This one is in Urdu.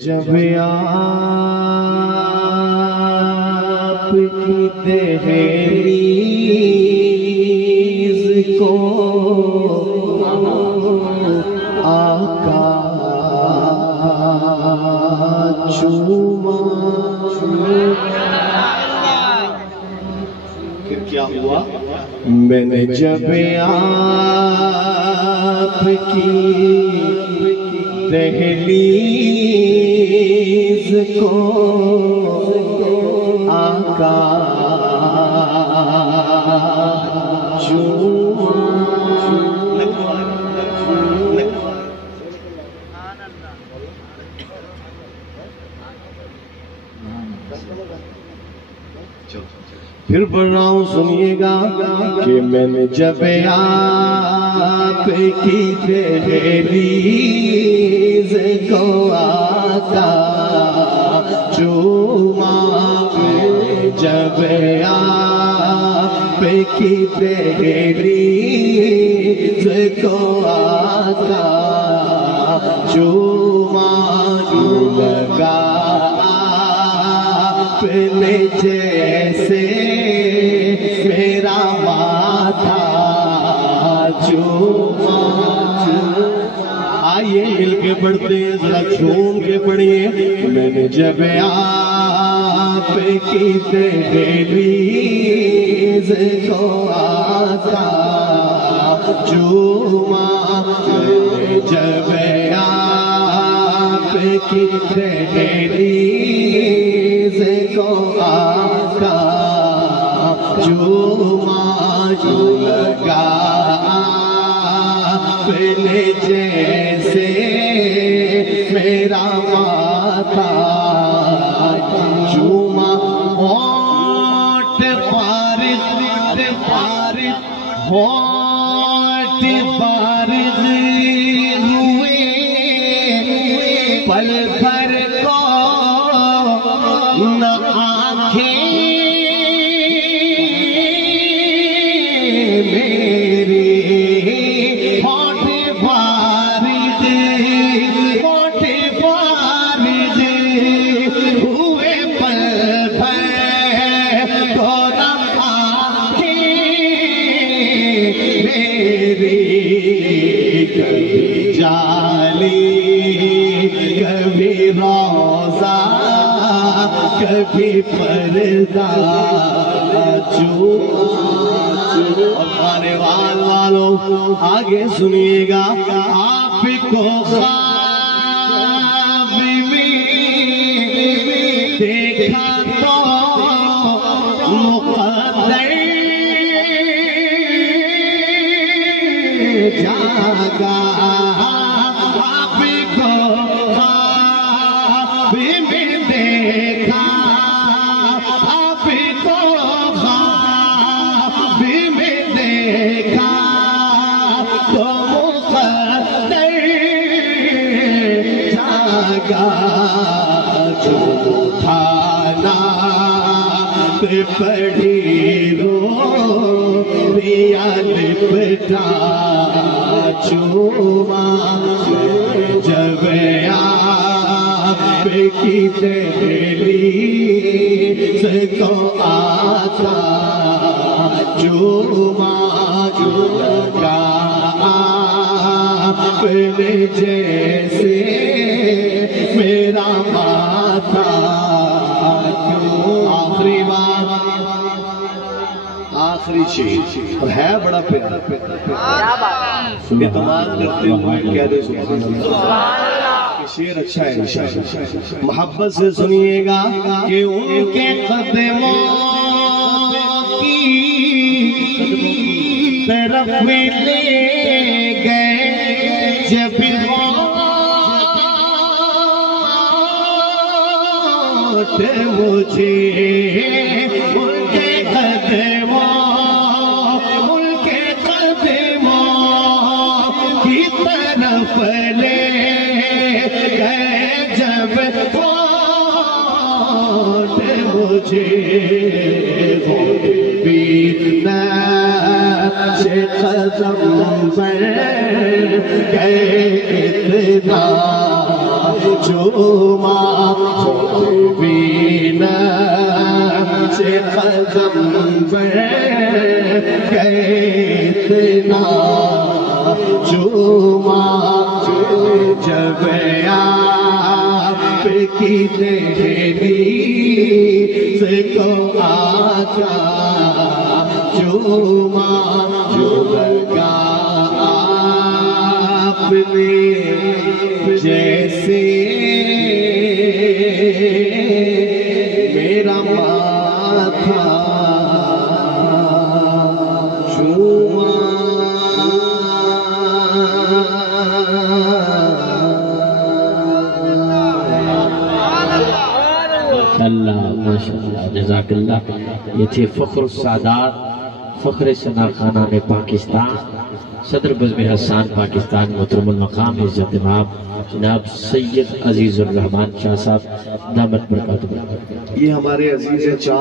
جب آپ کی دہلیز کو آقا چوما، پھر کیا ہوا؟ میں نے جب آپ کی دہلیز کو آقا چوما، پھر پڑھ رہا ہوں سنیے گا کہ میں نے جب آپ کی دہلیز کو آقا چوما، جب آپ کی دہلیز کو آقا چوما، لگا آپ نے جیسے میرا ماتھا چوما۔ آئیے مل کے پڑھتے ہیں، ذرا جھوم کے پڑھیے۔ میں نے جب آپ کی دہلیز کو آقا چوما، جب آپ کی دہلیز کو آقا چوما، لگا آپ نے جیسے میرا ماتھا چوما، ہوٹ فارغ ہوٹ فارغ ہوئے، پل بھر کو نہ آنکھیں میری، ہوٹ فارغ ہوئے، پل بھر کو نہ آنکھیں میری، کبھی جالی کبھی روزہ کبھی پردہ چوما۔ اور خانے والوں آگے سنیے گا، آپ کو خواب میں دیکھا تو مقدر جاگا، آپ کو خواب میں دیکھا، آپ کو خواب میں دیکھا تو مقدر جاگا، جو تھا نعت پڑھی رو دیا لپٹا چوما، جب آپ کی دہلیز کو آقا چوما، لگا آپ نے جیسے میرا ماتھا۔ آخری بات، آخری چیز، اور ہے بڑا پیارا اعتماد کرتے ہوئے کہہ دے سبحان اللہ۔ شعر اچھا ہے انشاءاللہ، محبت سے سنیے گا کہ ان کے قدموں کی طرف میں لے گئے جب ہوٹ مجھے، ان کے قدموں کی طرف لے گئے جب ہوٹ مجھے، ہوٹ بھی نقش قدم پر گئے اتنا چوما، کی دہلیز کو آقا چوما جو لگا آپ نے جیسے میرا ماتھا چوما اللہ ماشاءاللہ جزاک اللہ. یہ تھے فخر السادات فخر ثنا خانان پاکستان صدر بزم حسان پاکستان محترم المقام عزت امام جناب سید عزیز الرحمان شاہ صاحب دامت برکاتہ. یہ ہمارے عزیز چاند